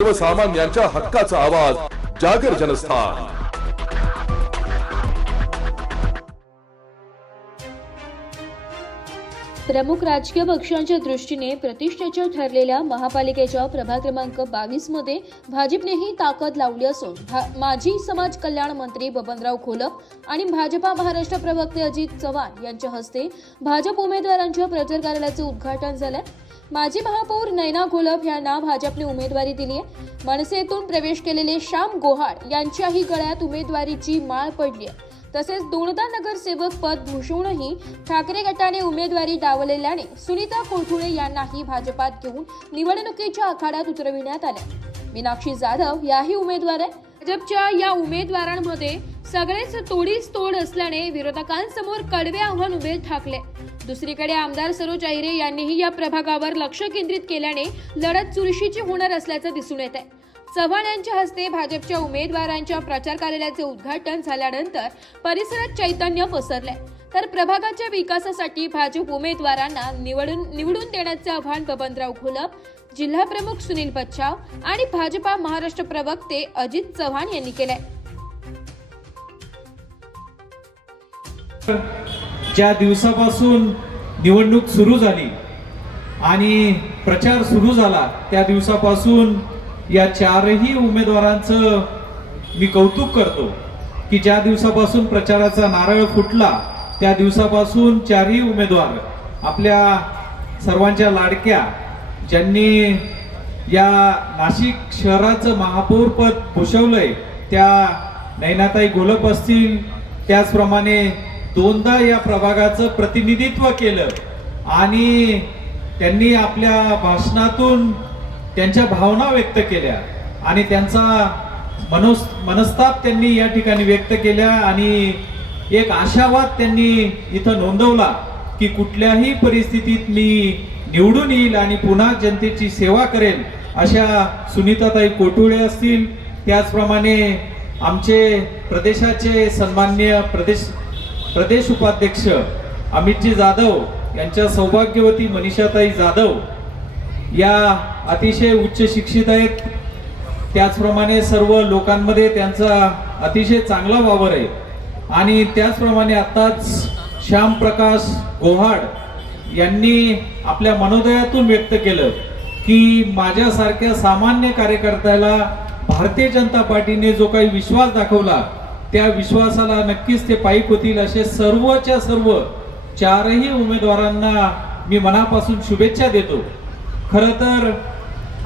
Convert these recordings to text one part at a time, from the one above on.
सर्वसामान्यांच्या हक्काचा आवाज जागर जनस्थान। प्रमुख राजकीय पक्षांच्या दृष्टीने प्रतिष्ठेच्या ठरलेल्या महापालिकेच्या प्रभाग क्रमांक 22 मध्ये भाजपनेही ताकद लावली असून माजी समाज कल्याण मंत्री बबनराव खोलप आणि भाजपा महाराष्ट्र प्रवक्ते अजित चव्हाण यांच्या हस्ते भाजप उमेदवारांच्या प्रचार कार्यालयाचे उद्घाटन झाले। माजी महापौर नैना घोलप यांना भाजपने उमेदवारी दिली आहे। मनसेतून प्रवेश केलेले श्याम गोहाड यांच्याही गळ्यात उमेदवारीची माळ पडली आहे। तसेच दोनदा नगरसेवक पद भूषवूनही ठाकरे गटाने उमेदवारी डावलल्याने सुनीता कोठुळे यांनाही भाजपात घेऊन निवडणुकीच्या आखाड्यात उतरविण्यात आले। मीनाक्षी जाधव याही उमेदवार आहे। भाजपच्या या उमेदवारांमध्ये सगळेच तोडीस तोड असल्याने विरोधकांसमोर कडवे आव्हान उभे ठाकले। दुसरीकडे आमदार सरोज अहिरे यांनीही या प्रभागावर लक्ष केंद्रित केल्याने लढत चुरशीची होणार असल्याचं दिसून येत आहे। चव्हाण यांच्या हस्ते भाजपच्या उमेदवारांच्या प्रचार कार्यालयाचे उद्घाटन झाल्यानंतर परिसरात चैतन्य पसरले। तर प्रभागाच्या विकासासाठी भाजप उमेदवारांना निवडून देण्याचे आवाहन बबनराव घोलप, जिल्हा प्रमुख सुनील बच्चाव आणि भाजपा महाराष्ट्र प्रवक्ते अजित चव्हाण यांनी केले। ज्या दिवसापासून निवडणूक सुरू झाली आणि प्रचार सुरू झाला त्या दिवसापासून या चारही उमेदवारांचं मी कौतुक करतो की ज्या दिवसापासून प्रचाराचा नारळ फुटला त्या दिवसापासून चारही उमेदवार आपल्या सर्वांच्या लाडक्या, ज्यांनी या नाशिक शहराचं महापौर पद भूषवलंय त्या नैनाताई घोलप असतील, त्याचप्रमाणे दोनदा या प्रभागाचं प्रतिनिधित्व केलं आणि त्यांनी आपल्या भाषणातून त्यांच्या भावना व्यक्त केल्या आणि त्यांचा मनस्ताप त्यांनी या ठिकाणी व्यक्त केल्या आणि एक आशावाद त्यांनी इथं नोंदवला की कुठल्याही परिस्थितीत मी निवडून येईल आणि पुन्हा जनतेची सेवा करेल। अशा सुनीताताई कोठुळे असतील, त्याचप्रमाणे आमचे प्रदेशाचे सन्माननीय प्रदेश उपाध्यक्ष अमितजी जाधव यांच्या सौभाग्यवती मनीषाताई जाधव या अतिशय उच्च शिक्षित आहेत। त्याचप्रमाणे सर्व लोकांमध्ये त्यांचा अतिशय चांगला वावर आहे आणि त्याचप्रमाणे आताच श्याम प्रकाश गोहाड यांनी आपल्या मनोदयातून व्यक्त केलं की माझ्यासारख्या सामान्य कार्यकर्त्याला भारतीय जनता पार्टीने जो काही विश्वास दाखवला त्या विश्वासाला नक्कीच ते पायी होतील। असे सर्वच्या सर्व चारही उमेदवारांना मी मनापासून शुभेच्छा देतो। खरं तर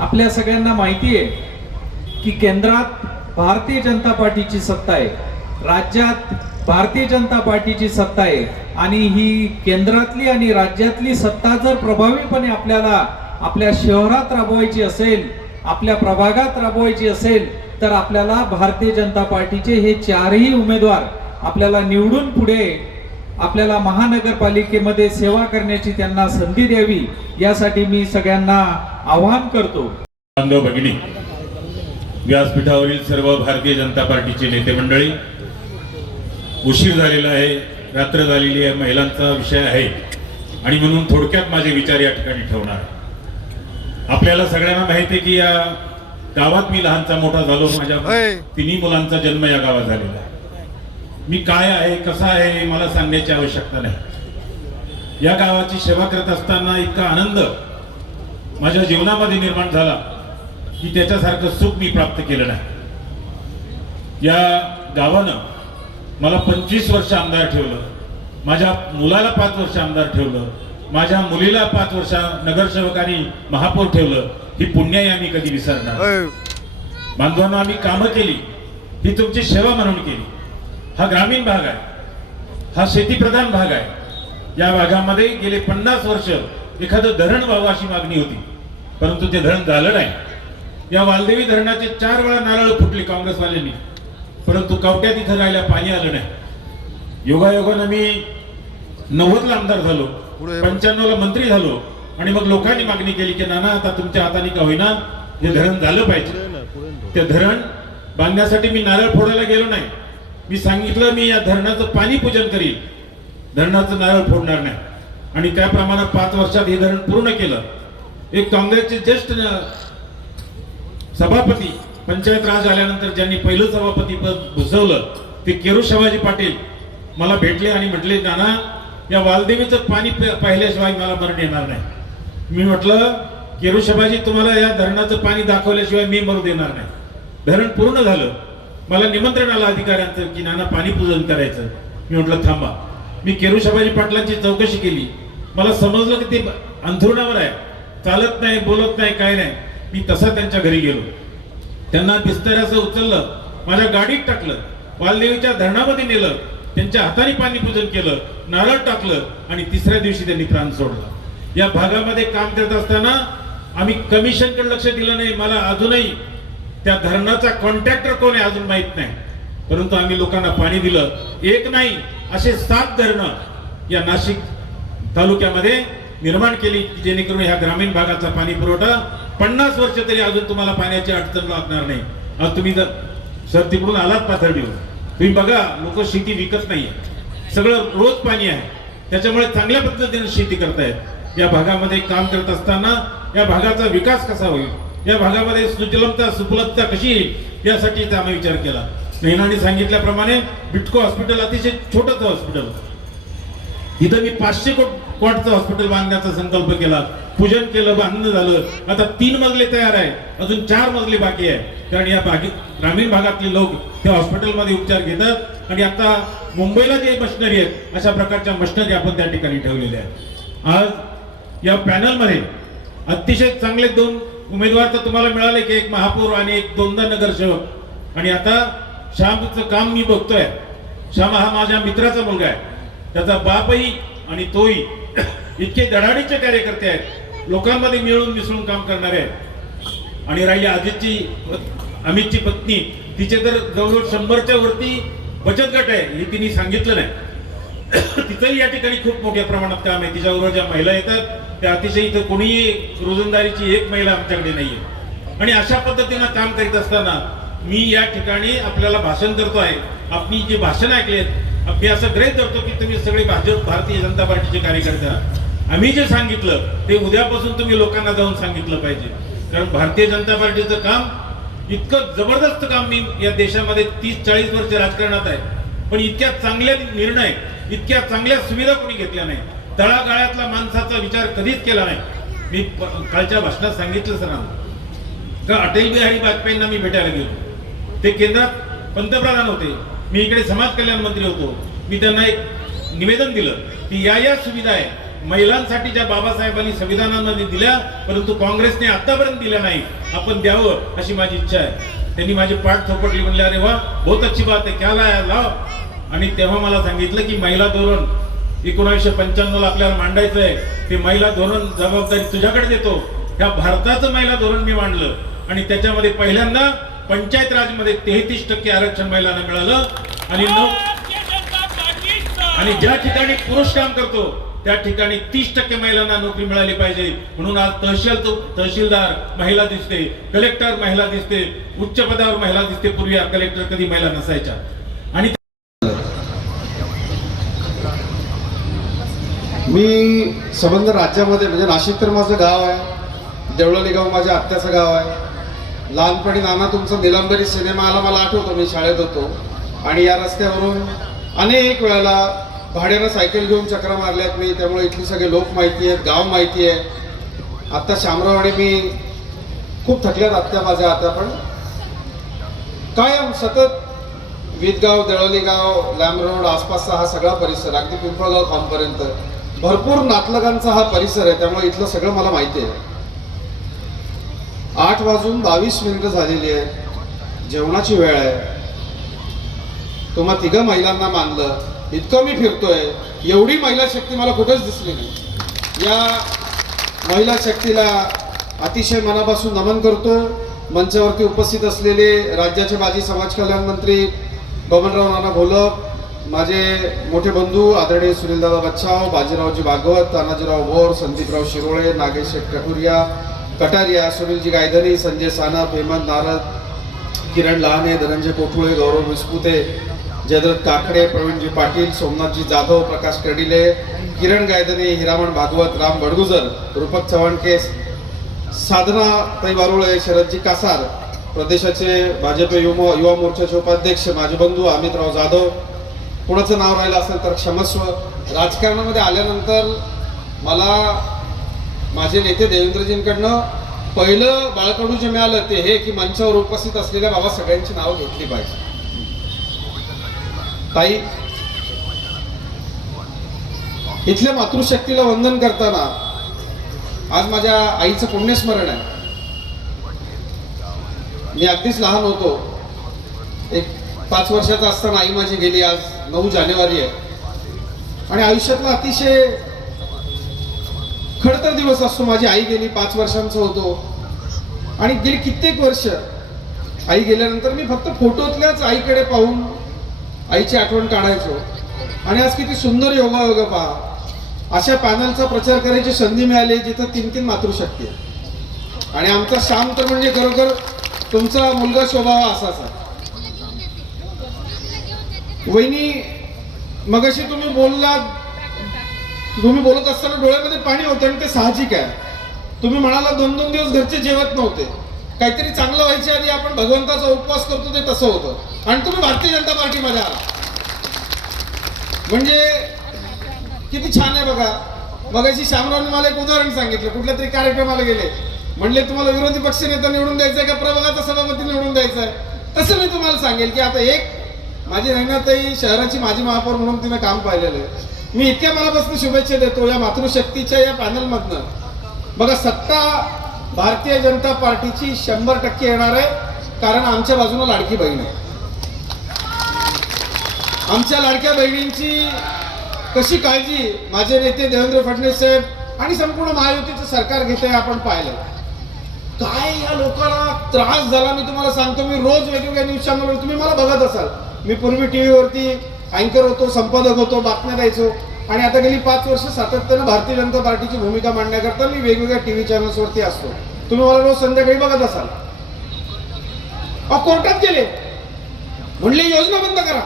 आपल्या सगळ्यांना माहिती आहे की केंद्रात भारतीय जनता पार्टीची सत्ता आहे, राज्यात भारतीय जनता पार्टीची सत्ता आहे आणि ही केंद्रातली आणि राज्यातली सत्ता जर प्रभावीपणे आपल्याला आपल्या शहरात राबवायची असेल, आपल्या प्रभागात राबवायची असेल तर आपल्याला भारतीय जनता पार्टीचे हे चारही उमेदवार आपल्याला निवडून पुढे आपल्याला महानगरपालिकेमध्ये सेवा करण्याची त्यांना संधी द्यावी, यासाठी मी सगळ्यांना आवाहन करतो। बांधव भगिनी, व्यासपीठावरील सर्व भारतीय जनता पार्टीचे नेते मंडळी, उशीर झालेला आहे, रात्र झालेली आहे, महिलांचा विषय आहे आणि म्हणून थोडक्यात माझे विचार या ठिकाणी ठेवणार। आपल्याला सगळ्यांना माहिती आहे की या गावात मी लहानचा मोठा झालो, माझ्या तिन्ही मुलांचा जन्म या गावात झालेला आहे। मी काय आहे कसा आहे मला सांगण्याची आवश्यकता नाही। या गावाची सेवा करत असताना इतका आनंद माझ्या जीवनामध्ये निर्माण झाला की त्याच्यासारखं सुख मी प्राप्त केलं नाही। या गावानं मला 25 वर्ष आमदार ठेवलं, माझ्या मुलाला 5 वर्ष आमदार ठेवलं, माझ्या मुलीला 5 वर्ष नगरसेवकांनी महापौर ठेवलं। ही पुण्याई आम्ही कधी विसरणार। बांधवांना आम्ही कामं केली, ही तुमची सेवा म्हणून केली। हा ग्रामीण भाग आहे, हा शेतीप्रधान भाग आहे। या भागामध्ये गेले 50 वर्ष एखादं धरण व्हावं अशी मागणी होती, परंतु ते धरण झालं नाही। या वालदेवी धरणाचे 4 वेळा नारळ फुटले काँग्रेसवाल्यांनी, परंतु कवट्यात इथं राहायला पाणी आलं नाही। योगायोगानं मी 90 ला आमदार झालो, 95 ला मंत्री झालो आणि मग लोकांनी मागणी केली की नाना आता तुमच्या हाताने का होईना हे धरण झालं पाहिजे। ते धरण बांधण्यासाठी मी नारळ फोडायला गेलो नाही, मी सांगितलं मी या धरणाचं पाणी पूजन करील, धरणाचं नारळ फोडणार नाही आणि त्याप्रमाणे 5 वर्षात हे धरण पूर्ण केलं। एक काँग्रेसचे ज्येष्ठ सभापती पंचायत राज आल्यानंतर ज्यांनी पहिलं सभापती पद भूषवलं ते केरू शिवाजी पाटील मला भेटले आणि म्हटले, नाना या वालदेवीचं पाणी पाहिल्याशिवाय मला मरण येणार नाही. मी म्हटलं, केरू शिवाजी तुम्हाला या धरणाचं पाणी दाखवल्याशिवाय मी मरू देणार नाही. धरण पूर्ण झालं, मला निमंत्रण आलं अधिकाऱ्यांचं की नाना पाणी पूजन करायचं. मी म्हटलं थांबा. मी केरू शिवाजी पाटलांची चौकशी केली. मला समजलं की ते अंथरुणावर आहे, चालत नाही, बोलत नाही, काय नाही. मी तसा त्यांच्या घरी गेलो, त्यांना बिस्तऱ्याचं उचललं, माझ्या गाडीत टाकलं, वालदेवीच्या धरणामध्ये नेलं, त्यांच्या हाताने पाणी पूजन केलं, नारळ टाकलं आणि तिसऱ्या दिवशी त्यांनी प्राण सोडला. या भागामध्ये काम करत असताना आम्ही कमिशनकडे लक्ष दिलं नाही. मला अजूनही त्या धरणाचा कॉन्ट्रॅक्टर कोण आहे अजून माहित नाही, परंतु आम्ही लोकांना पाणी दिलं. एक नाही, असे 7 धरणं या नाशिक तालुक्यामध्ये निर्माण केली, जेणेकरून ह्या ग्रामीण भागाचा पाणी पुरवठा 50 वर्ष तरी अजून तुम्हाला पाण्याची अडचण लागणार नाही. आज तुम्ही जर सर तिकडून आलात पाथर्डीवर, तुम्ही बघा, लोक शेती विकत नाहीये, सगळं रोज पाणी आहे, त्याच्यामुळे चांगल्या पद्धतीने शेती करतायत. या भागामध्ये काम करत असताना या भागाचा विकास कसा होईल, या भागामध्ये सुजलमता सुफलता कशी येईल, यासाठी आम्ही विचार केला. नैनाने सांगितल्याप्रमाणे बिटको हॉस्पिटल अतिशय छोटंच हॉस्पिटल, इथं मी 500 कोटीचं हॉस्पिटल बांधण्याचा संकल्प केला, पूजन केलं, बांधणं झालं. आता 3 मजले तयार आहे, अजून 4 मजले बाकी आहे. कारण या ग्रामीण भागातले लोक त्या हॉस्पिटलमध्ये उपचार घेतात आणि आता मुंबईला जे मशिनरी आहेत अशा प्रकारच्या मशिनरी आपण त्या ठिकाणी ठेवलेल्या आहेत. आज या पॅनलमध्ये अतिशय चांगले 2 उमेदवार तर तुम्हाला मिळाले की एक महापौर आणि एक 2दा नगरसेवक. आणि आता श्यामचं काम मी बघतोय. श्याम हा माझ्या मित्राचा मुलगा आहे, त्याचा बापही आणि तोही इतके धडाडीचे कार्यकर्ते आहेत, लोकांमध्ये मिळून मिसळून काम करणारे आहेत. आणि राहिली अमितची पत्नी, तिचे तर जवळजवळ 100च्या वरती बचत गट आहे, हे तिने सांगितलं नाही. तिचंही या ठिकाणी खूप मोठ्या प्रमाणात काम आहे. तिच्याबरोबर ज्या महिला येतात त्या अतिशय, इथं कोणीही रोजंदारीची एक महिला आमच्याकडे नाहीये. आणि अशा पद्धतीनं काम करीत असताना मी या ठिकाणी आपल्याला भाषण करतोय. आपली जी भाषण ऐकलेत, मी असं गृहीत धरतो की तुम्ही सगळे भारतीय जनता पार्टीचे कार्यकर्ते आहात. आम्ही जे सांगितलं ते उद्यापासून तुम्ही लोकांना जाऊन सांगितलं पाहिजे. कारण भारतीय जनता पार्टीचं काम इतकं जबरदस्त काम, मी या देशामध्ये 30-40 वर्ष राजकारणात आहे, पण इतक्या चांगल्या निर्णय, इतक्या चांगल्या सुविधा कोणी घेतल्या नाही. तळागाळातला माणसाचा विचार कधीच केला नाही. मी कालच्या भाषणात सांगितलं सरांना का अटल बिहारी वाजपेयींना मी भेटायला गेलो. ते केंद्रात पंतप्रधान होते, मी इकडे समाज कल्याण मंत्री होतो. मी त्यांना एक निवेदन दिलं की या सुविधा आहे महिलांसाठी ज्या बाबासाहेबांनी संविधानामध्ये दिल्या, परंतु काँग्रेसने आतापर्यंत दिल्या नाही, आपण द्यावं अशी माझी इच्छा आहे. त्यांनी माझी पाठ थोपटली, म्हणले अरे वा बहुत अच्छी बात आहे, क्या लाव. आणि तेव्हा मला सांगितलं की महिला धोरण 1995ला आपल्याला मांडायचं आहे, ते महिला धोरण जबाबदारी तुझ्याकडे देतो. त्या भारताचं महिला धोरण मी मांडलं आणि त्याच्यामध्ये पहिल्यांदा पंचायत राजमध्ये 33% आरक्षण महिलांना मिळालं. आणि ज्या ठिकाणी पुरुष काम करतो त्या ठिकाणी 30% महिलांना नोकरी मिळाली पाहिजे. म्हणून आज तहसीलदार महिला दिसते, कलेक्टर महिला दिसते, उच्च पदावर महिला दिसते. पूर्वी कलेक्टर कधी महिला नसायच्या. आणि मी संबंध राज्यामध्ये, म्हणजे नाशिक तर माझं गाव आहे, देवळाली गाव माझ्या आत्याचं गाव आहे. लहानपणी नाना तुमचा निलंबरी सिनेमा आला, मला आठवतं, मी शाळेत होतो आणि या रस्त्यावरून अनेक वेळेला भाड्यानं सायकल घेऊन चक्रा मारल्यात मी, त्यामुळे इथली सगळे लोक माहिती आहेत, गाव माहिती आहे. आत्ता शामराव आणि मी खूप थकल्यात आत्या माझ्या आता, पण कायम सतत विदगाव, देवळाली गाव, लॅम्ब रोड आसपासचा हा सगळा परिसर, अगदी पिंपळगाव खांबपर्यंत भरपूर नातलगांचा हा परिसर आहे, त्यामुळे इथलं सगळं मला माहिती आहे. 8:22 झालेली आहे, जेवणाची वेळ आहे. तुम्हा 3 महिलांना मानलं, इतकं मी फिरतोय, एवढी महिला शक्ती मला कुठेच दिसली नाही. या महिला शक्तीला अतिशय मनापासून नमन करतो. मंचावरती उपस्थित असलेले राज्याचे माजी समाज कल्याण मंत्री बबनराव नाना घोलप, माझे मोठे बंधू आदरणीय सुनीलदादा बच्छाव, बाजीरावजी भागवत, तानाजीराव भोर, संदीपराव शिरोळे, नागेश कटारिया, सुनीलजी गायधनी, संजय सानप, हेमंत नारद, किरण लहाने, धनंजय कोठुळे, गौरव विस्पुते, जयद्रथ काकडे, प्रवीणजी पाटील, सोमनाथजी जाधव, प्रकाश कर्डिले, किरण गायधनी, हिरामण भागवत, राम बडगुजर, रूपक चव्हाणके, साधना ताई बारुळे, शरदजी कासार, प्रदेशाचे भाजप युवा मोर्चाचे उपाध्यक्ष माझे बंधू अमितराव जाधव, कोणाचं नाव राहिलं असेल तर क्षमस्व. राजकारणामध्ये आल्यानंतर मला माझे नेते देवेंद्रजींकडनं पहिलं बाळकडू जे मिळालं ते हे की मंचावर उपस्थित असलेल्या बाबा सगळ्यांची नावं घेतली पाहिजे. ताई, इथल्या मातृशक्तीला वंदन करताना आज माझ्या आईचं पुण्यस्मरण आहे. मी अगदीच लहान होतो, एक 5 वर्षाचा असताना आई माझी गेली. आज 9 जानेवारी आहे आणि आयुष्यातला अतिशय खडतर दिवस असतो. माझी आई गेली, 5 वर्षांचा होतो आणि गेली कित्येक वर्ष आई गेल्यानंतर मी फक्त फोटोतल्याच आईकडे पाहून आईची आठवण काढायचो. आणि आज किती सुंदर योगायोग पहा, अशा पॅनलचा प्रचार करायची संधी मिळाली जिथं 3 मातृशक्ती आहे. आणि आमचा श्याम तर म्हणजे खरोखर तुमचा मुलगा शोभावा असाच आहे. वहिनी, मगाशी तुम्ही बोलत असताना डोळ्यामध्ये पाणी होतं आणि ते साहजिक आहे. तुम्ही म्हणाला 2-2 दिवस घरचे जेवत नव्हते. काहीतरी चांगलं व्हायच्या आधी आपण भगवंताचा उपवास करतो, ते तसं होतं. आणि तुम्ही भारतीय जनता पार्टीमध्ये आला म्हणजे किती छान आहे बघा. मगाशी श्यामरावने मला एक उदाहरण सांगितलं. कुठल्या तरी कार्यक्रमाला गेले, म्हणले तुम्हाला विरोधी पक्ष नेता निवडून द्यायचा आहे का प्रभागाचा सभापती निवडून द्यायचा आहे. तसं मी तुम्हाला सांगेल की आता एक माझी नैनाताई शहराची माजी महापौर म्हणून तिने काम पाहिलेलं आहे. मी इतक्या मनापासून शुभेच्छा देतो या मातृशक्तीच्या या पॅनलमधनं. बघा, सत्ता भारतीय जनता पार्टीची 100% येणार आहे, कारण आमच्या बाजूला लाडकी बहीण आहे. आमच्या लाडक्या बहिणींची कशी काळजी माझे नेते देवेंद्र फडणवीस साहेब आणि संपूर्ण महायुतीचं सरकार घेत आहे आपण पाहिलं. काय या लोकांना त्रास झाला मी तुम्हाला सांगतो. मी रोज वेगवेगळ्या न्यूज चॅनलवर, तुम्ही मला बघत असाल, मी पूर्वी टीव्हीवरती अँकर होतो, संपादक होतो, बातम्या द्यायचो आणि आता गेली 5 वर्ष सातत्यानं भारतीय जनता पार्टीची भूमिका मांडण्याकरता मी वेगवेगळ्या टीव्ही चॅनल्सवरती असतो. तुम्ही मला रोज संध्याकाळी बघत असाल. कोर्टात गेले, म्हणले योजना बंद करा.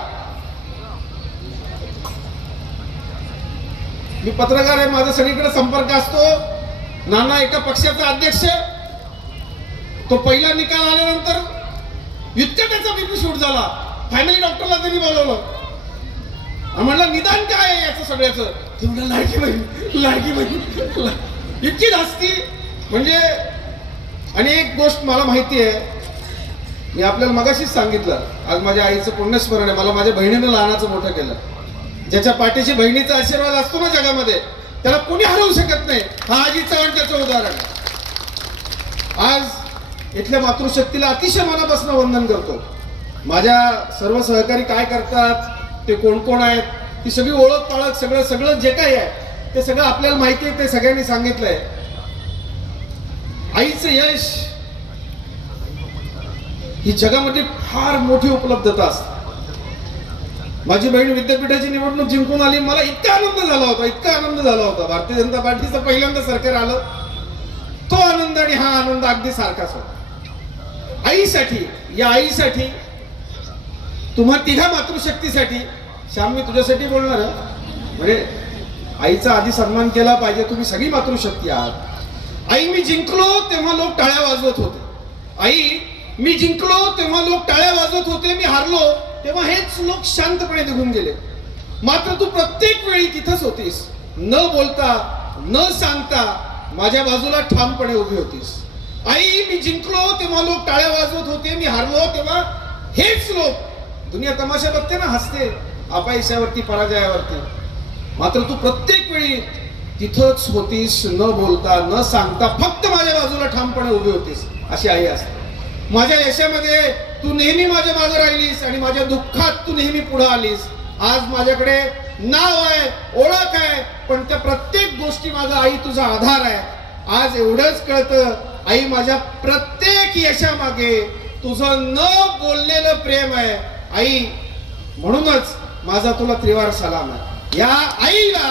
मी पत्रकार आहे, माझा सगळीकडे संपर्क असतो. नाना एका पक्षाचा अध्यक्ष, तो पहिला निकाल आल्यानंतर इतक्या त्याचा बीपी शूट झाला. फॅमिली डॉक्टरला त्यांनी बोलवलं. म्हणलं निदान काय आहे याचं सगळ्याचं. ते म्हणलं लाडकी बहीण. इतकी धास्ती म्हणजे. आणि एक गोष्ट मला माहिती आहे, मी आपल्याला मगाशीच सांगितलं, आज माझ्या आईचं पुण्यस्मरण आहे. मला माझ्या बहिणीनं लहानाचं मोठं केलं. ज्याच्या पाठीशी बहिणीचा आशीर्वाद असतो ना जगामध्ये, त्याला कोणी हरवू शकत नाही. हा आजी चव्हाण त्याचं उदाहरण. आज इथल्या मातृशक्तीला अतिशय मनापासून वंदन करतो. माझ्या सर्व सहकारी काय करतात, ते कोण कोण आहेत, ती सगळी ओळख पाळख सगळं जे काही आहे ते सगळं आपल्याला माहिती आहे. ते सगळ्यांनी सांगितलंय. आईचं यश ही जगामध्ये फार मोठी उपलब्धता असते. माझी बहीण विद्यापीठाची निवडणूक जिंकून आली. मला इतका आनंद झाला होता. भारतीय जनता पार्टीचं पहिल्यांदा सरकार आलं, तो आनंद आणि हा आनंद अगदी सारखाच होता. आईसाठी, या आईसाठी, तुम्हा तिघा मातृशक्तीसाठी. श्याम, मी तुझ्यासाठी बोलणार आहे. म्हणजे आईचा आधी सन्मान केला पाहिजे. तुम्ही सगळी मातृशक्ती आहात. आई, मी जिंकलो तेव्हा लोक टाळ्या वाजवत होते. आई, मी जिंकलो तेव्हा लोक टाळ्या वाजवत होते. मी हारलो तेव्हा हेच लोक शांतपणे निघून गेले. मात्र तू प्रत्येक वेळी तिथंच होतीस, न बोलता न सांगता माझ्या बाजूला ठामपणे उभी होतीस. आई, मी जिंकलो तेव्हा लोक टाळ्या वाजवत होते. मी हारलो तेव्हा हेच लोक. दुनिया तमाशा बघते ना, हसते अपयशावरती, पराजयावरती. मात्र तू प्रत्येक वेळी तिथंच होतीस, न बोलता न सांगता फक्त माझ्या बाजूला ठामपणे उभी होतीस. अशी आई असते. माझ्या यशामध्ये तू नेहमी माझ्या मागे राहिलीस आणि माझ्या दुःखात तू नेहमी पुढे आलीस. आज माझ्याकडे नाव आहे, ओळख आहे, पण त्या प्रत्येक गोष्टी माझा आई तुझा आधार आहे. आज एवढंच कळतं, आई, माझ्या प्रत्येक यशामागे तुझं न बोललेलं प्रेम आहे. आई, म्हणूनच माझा तुला त्रिवार सलाम आहे. या आईला,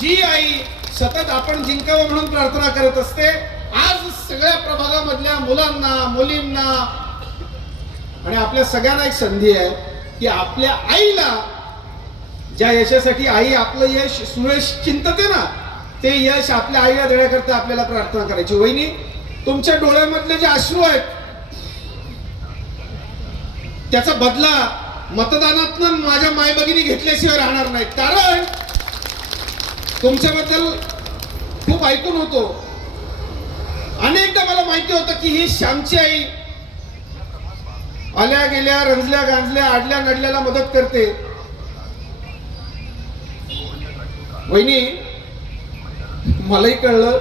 जी आई सतत आपण जिंकावं म्हणून प्रार्थना करत असते, आज सगळ्या प्रभागामधल्या मुलांना, मुलींना आणि आपल्या सगळ्यांना एक संधी आहे की आपल्या आईला, ज्या यशासाठी आई आपलं यश सुयश चिंतते ना, ते यश आपल्या आईला देण्याकरता आपल्याला प्रार्थना करायची. वहिनी, तुमच्या डोळ्यामधले जे अश्रू आहेत त्याचा बदला मतदानातनं माझ्या माय भगिनी घेतल्याशिवाय राहणार नाहीत. कारण तुमच्याबद्दल खूप ऐकून होतो, अनेकदा मला माहिती होतं की ही श्यामची आई आल्या गेल्या, रंजल्या गांजल्या, आडल्या नडल्याला मदत करते. वहिनी, मलाही कळलं,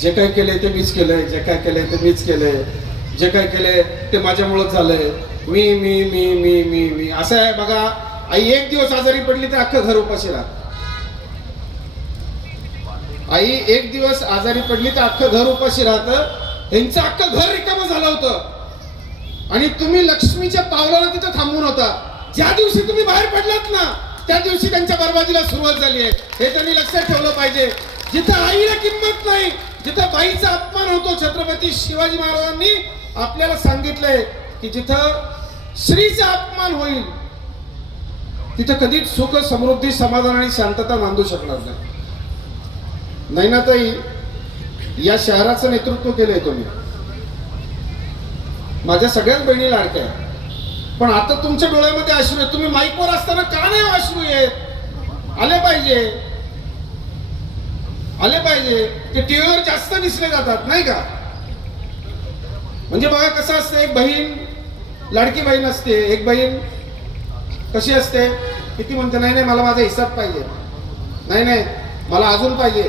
जे काय केलंय ते मीच केलंय, जे काय केलंय ते मीच केलंय, जे काय केलंय ते माझ्यामुळेच झालंय. मी मी मी मी मी मी असं आहे. बघा, आई एक दिवस आजारी पडली तर अख्खं घर उपाशी राहत. आई एक दिवस आजारी पडली तर अख्खं घर उपाशी राहतं. यांचं अख्खं घर रिकामं झालं होतं आणि तुम्ही लक्ष्मीच्या पावलाला तिथं थांबून होता. ज्या दिवशी तुम्ही बाहेर पडलात ना, त्या दिवशी त्यांच्या बरबादीला सुरुवात झाली आहे. हे त्यांनी लक्षात ठेवलं पाहिजे. जिथं आईला किंमत नाही, जिथं बाईचा अपमान होतो, छत्रपती शिवाजी महाराजांनी आपल्याला सांगितलंय की जिथं स्त्रीचा अपमान होईल तिथं कधीच सुख, समृद्धी, समाधान आणि शांतता नांदू शकणार नाही. नैनाताई, या शहराचं नेतृत्व केलंय तुम्ही. माझ्या सगळ्याच बहिणी लाडक्या आहेत, पण आता तुमच्या डोळ्यामध्ये अश्रू आहेत. तुम्ही माईकवर असताना का नाही अश्रू येत? आले पाहिजे, आले पाहिजे. ते टीव्हीवर जास्त दिसले जातात नाही का? म्हणजे बघा कसं असतं, एक बहीण लाडकी बहीण असते, एक बहीण कशी असते, किती म्हणते, नाही नाही मला माझा हिस्सा पाहिजे, नाही नाही मला अजून पाहिजे,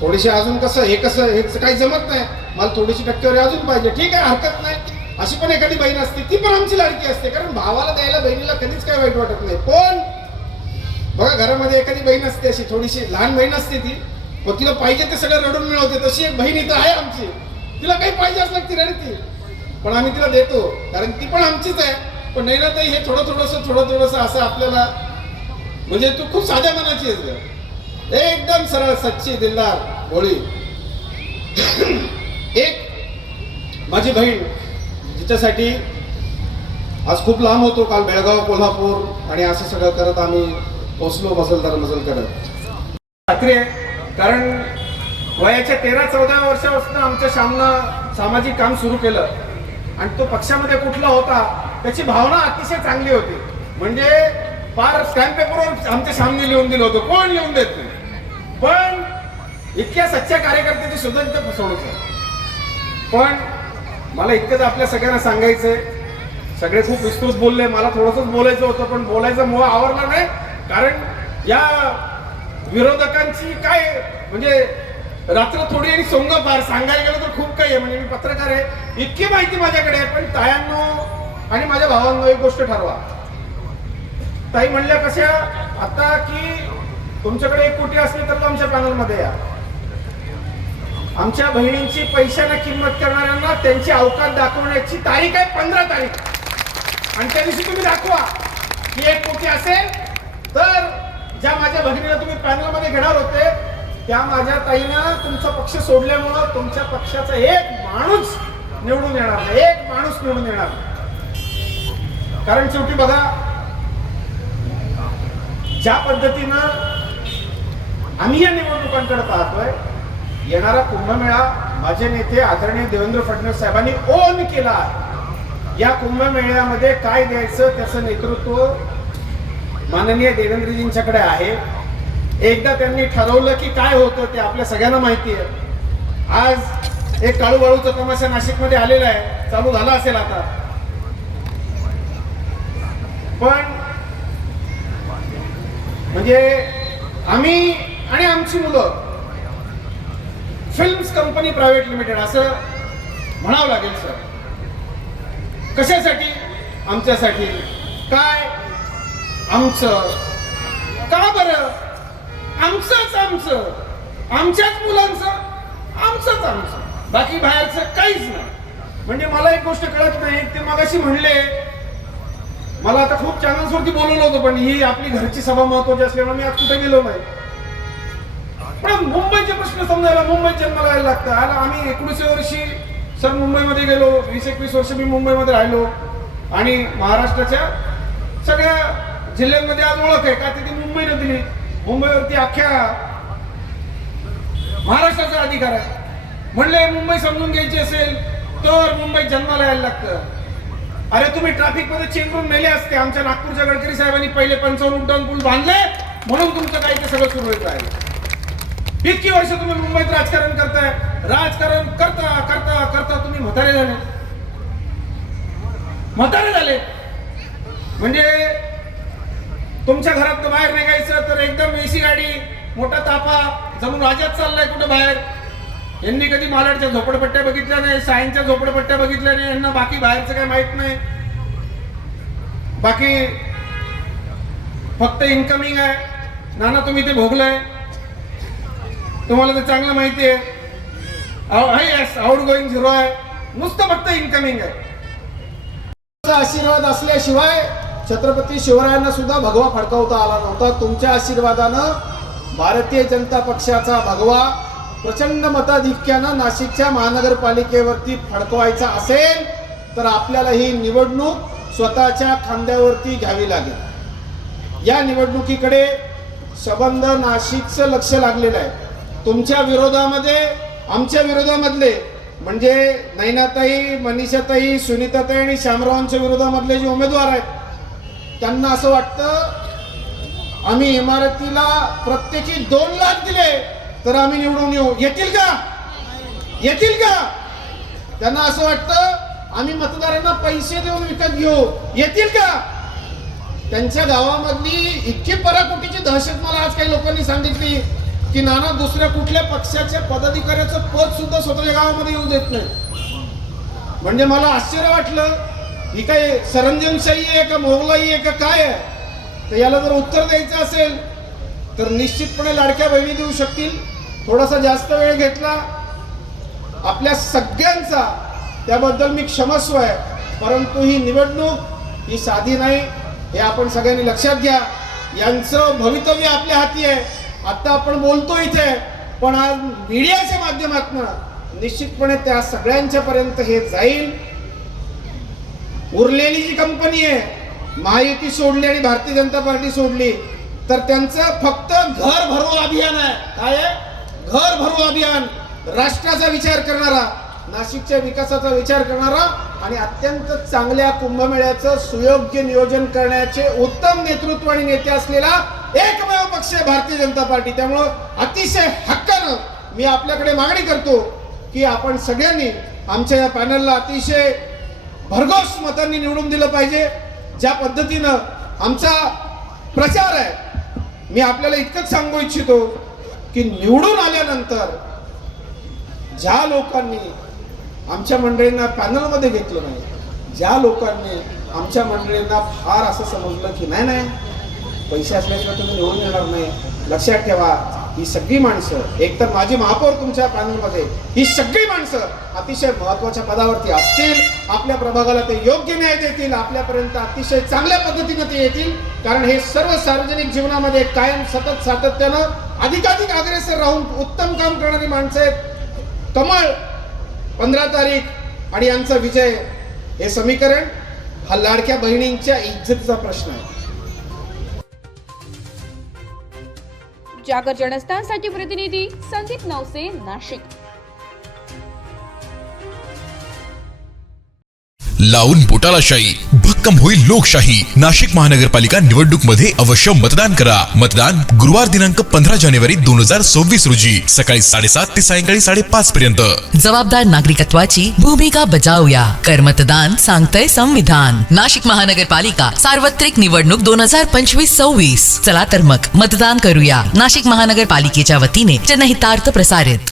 थोडीशी अजून, कसं हे काही जमत नाही, मला थोडीशी टक्केवारी अजून पाहिजे. ठीक आहे, हरकत नाही. अशी पण एखादी बहीण असते, ती पण आमची लाडकी असते. कारण भावाला द्यायला बहिणीला कधीच काही वाईट वाटत नाही. पण बघा, घरामध्ये एखादी बहीण असते, अशी थोडीशी लहान बहीण असते, ती मग तिला पाहिजे ते सगळं रडून मिळवते. तशी एक बहीण इथं आहे आमची. तिला काही पाहिजे असलं ती रडते, पण आम्ही तिला देतो, कारण ती पण आमचीच आहे. पण नाही ना ताई, हे थोडं थोडंसं असं आपल्याला, म्हणजे तू खूप साध्या मनाची आहेस ग, एकदम सरळ, सच्ची, दिलदार, भोळी. एक माझी बहीण, जिच्यासाठी आज खूप लांब होतो, काल बेळगाव, कोल्हापूर आणि असं सगळं करत आम्ही पोचलो मजल करत. खात्री आहे, कारण वयाच्या 13-14 वर्षापासून आमच्या श्यामनं सामाजिक काम सुरू केलं आणि तो पक्षामध्ये कुठला होता त्याची भावना अतिशय चांगली होती. म्हणजे फार स्टॅम्प पेपरवर आमच्या श्यामने लिहून दिलं होतं, कोण लिहून देत नाही. पण इतक्या सच्च्या कार्यकर्त्याची सुद्धा तिथे फसवणूक. पण मला इतकंच आपल्या सगळ्यांना सांगायचंय, सगळे खूप विस्तृत बोलले, मला थोडंसंच बोलायचं होतं, पण बोलायचा मोह आवरला नाही. कारण या विरोधकांची काय, म्हणजे रात्र थोडी आणि सोंग फार, सांगायला गेलं तर खूप काही आहे. म्हणजे मी पत्रकार आहे, इतकी माहिती माझ्याकडे आहे. पण तायांनो आणि माझ्या भावांनो एक गोष्ट ठरवा. ताई म्हणल्या कशा आता की तुमच्याकडे 1 कोटी असली तर आमच्या पॅनलमध्ये या. आमच्या बहिणींची पैशाला किंमत करणाऱ्यांना त्यांची अवकात दाखवण्याची तारीख आहे 15 तारीख. आणि त्या दिवशी तुम्ही दाखवा की 1 कोटी असेल तर ज्या माझ्या भगिनीला तुम्ही पॅनलमध्ये घेणार होते त्या माझ्या ताईनं तुमचा पक्ष सोडल्यामुळं तुमच्या पक्षाचा एक माणूस निवडून येणार नाही, एक माणूस निवडून येणार. कारण शेवटी बघा, ज्या पद्धतीनं आम्ही या निवडणुकांकडे पाहतोय, येणारा कुंभमेळा माझे नेते आदरणीय देवेंद्र फडणवीस साहेबांनी ओन केला. या कुंभमेळ्यामध्ये काय द्यायचं त्याचं नेतृत्व माननीय देवेंद्रजींच्याकडे आहे. एकदा त्यांनी ठरवलं की काय होतं ते आपल्या सगळ्यांना माहिती आहे. आज एक काळूबाळूचा तमाशा नाशिकमध्ये आलेला आहे, चालू झाला असेल आता. पण म्हणजे आम्ही आणि आमची मुलं फिल्म्स कंपनी प्रायव्हेट लिमिटेड असं म्हणावं लागेल सर. कशासाठी? आमच्यासाठी. काय? आमचं. का बरं? आमचंच आमचं, आमच्याच मुलांचं, आमचं, बाकी बाहेरचं काहीच नाही. म्हणजे मला एक गोष्ट कळत नाही, ते मगाशी म्हणले, मला आता खूप चॅनल्सवरती बोलवलं होतं, पण ही आपली घरची सभा महत्वाची असल्यामुळे मी आज कुठे गेलो नाही. पण मुंबईचे प्रश्न समजायला मुंबईत जन्माला यायला लागतं. आणि आम्ही 19 वर्षी सर मुंबईमध्ये गेलो, 20-21 वर्ष मी मुंबईमध्ये राहिलो आणि महाराष्ट्राच्या सगळ्या जिल्ह्यांमध्ये आज ओळख आहे. का तिथे मुंबईने दिली. मुंबईवरती अख्ख्या महाराष्ट्राचा अधिकार आहे. म्हणले मुंबई समजून घ्यायची असेल तर मुंबईत जन्माला यायला लागतं. अरे तुम्ही ट्रॅफिक मध्ये चेंगरून मेले असते. आमच्या नागपूरच्या गडकरी साहेबांनी पहिले 55 उड्डाण पूल बांधले म्हणून तुमचं काही ते सगळं सुरळीत राहिलं. इतकी वर्ष तुम्ही मुंबईत राजकारण करताय. राजकारण करता करता करता तुम्ही म्हातारे झाले. म्हणजे तुमच्या घरात बाहेर निघायचं तर एकदम एसी गाडी, मोठा तापा, जणू राज्यात चाललाय कुठं बाहेर. यांनी कधी मालाडच्या झोपडपट्ट्या बघितल्या नाही, सायनच्या झोपडपट्ट्या बघितल्या नाही. यांना बाकी बाहेरचं काही माहित नाही. बाकी फक्त इन्कमिंग आहे. नाना तुम्ही ते भोगलंय, तुम्हाला ते चांगलं माहिती आहे. आउट गोईंग झिरो आहे, नुसतं फक्त इन्कमिंग आहे. आशीर्वाद असल्याशिवाय छत्रपती शिवरायांना सुद्धा भगवा फडकावता आला नव्हता. तुमच्या आशीर्वादानं भारतीय जनता पक्षाचा भगवा प्रचंड मताधिक्यानं नाशिकच्या महानगरपालिकेवरती फडकवायचा असेल तर आपल्याला ही निवडणूक स्वतःच्या खांद्यावरती घ्यावी लागेल. या निवडणुकीकडे सबंध नाशिकचं लक्ष लागलेलं आहे. तुमच्या विरोधामध्ये, आमच्या विरोधामधले म्हणजे नैनाताई, मनीषाताई, सुनीताताई आणि श्यामरावांच्या विरोधामधले जे उमेदवार आहेत त्यांना असं वाटतं आम्ही इमारतीला प्रत्येकी 2 लाख दिले तर आम्ही निवडून येऊ. येतील का? येतील का? त्यांना असं वाटतं आम्ही मतदारांना पैसे देऊन विकत घेऊ. येतील का? त्यांच्या गावामधली इतकी पराकोटीची दहशत मला आज काही लोकांनी सांगितली की नाना दुसऱ्या कुठल्या पक्षाच्या पदाधिकाऱ्याचं पद सुद्धा स्वतःच्या गावामध्ये येऊ देत नाही. म्हणजे मला आश्चर्य वाटलं ही काय सरंजामशाही आहे का मोगलाई आहे का काय आहे. तर याला जर उत्तर द्यायचं असेल तर निश्चितपणे लाडक्या बहिणी देऊ शकतील. थोडासा जास्त वेळ घेतला आपल्या सगळ्यांचा, त्याबद्दल मी क्षमस्व आहे. परंतु ही निवडणूक ही साधी नाही हे आपण सगळ्यांनी लक्षात घ्या. यांचं भवितव्य आपल्या हाती आहे. आता आपण बोलतो इथे, पण आज मीडियाच्या माध्यमातून निश्चितपणे त्या सगळ्यांच्या पर्यंत हे जाईल. उरलेली जी कंपनी आहे, महायुती सोडली आणि भारतीय जनता पार्टी सोडली, तर त्यांचं फक्त घर भरो अभियान आहे. काय आहे? घर भरो अभियान. राष्ट्राचा विचार करणारा, नाशिकच्या विकासाचा विचार करणारा आणि अत्यंत चांगल्या कुंभमेळ्याचं सुयोग्य नियोजन करण्याचे उत्तम नेतृत्व आणि नेते असलेला एकमेव पक्ष आहे भारतीय जनता पार्टी. त्यामुळं अतिशय हक्कानं मी आपल्याकडे मागणी करतो की आपण सगळ्यांनी आमच्या या पॅनलला अतिशय भरघोस मतांनी निवडून दिलं पाहिजे. ज्या पद्धतीनं आमचा प्रचार आहे, मी आपल्याला इतकंच सांगू इच्छितो की निवडून आल्यानंतर ज्या लोकांनी आमच्या मंडळींना पॅनलमध्ये घेतलं नाही, ज्या लोकांनी आमच्या मंडळींना फार असं समजलं की नाही पैसे असल्याशिवाय तुम्ही निवडून येणार नाही, लक्षात ठेवा ही सगळी माणसं, एकतर माझी महापौर तुमच्या पॅनलमध्ये, ही सगळी माणसं अतिशय महत्वाच्या पदावरती असतील. आपल्या प्रभागाला ते योग्य न्याय देतील, आपल्यापर्यंत अतिशय चांगल्या पद्धतीनं ते येतील. कारण हे सर्व सार्वजनिक जीवनामध्ये कायम सतत सातत्यानं अधिकाधिक अग्रेसर राहून उत्तम काम करणारी माणसं आहेत. कमळ 15 तारीख आणि यांचा विजय हे समीकरण हा लाडक्या बहिणींच्या इज्जतीचा प्रश्न आहे. जागर जनस्थानसाठी प्रतिनिधी संदीप नवसे, नाशिक. लावून बोटाला शाई, भक्कम होईल लोकशाही. नाशिक महानगरपालिका निवडणूक मध्ये अवश्य मतदान करा. मतदान गुरुवार दिनांक 15 जानेवारी 2026 रोजी सकाळी 7:30 ते सायंकाळी 5:30 पर्यंत. जबाबदार नागरिकत्वाची भूमिका बजावूया. कर मतदान सांगतंय संविधान. नाशिक महानगरपालिका सार्वत्रिक निवडणूक 2025-26. चला तर मग मतदान करूया. नाशिक महानगरपालिकेच्या वतीने जनहितार्थ प्रसारित.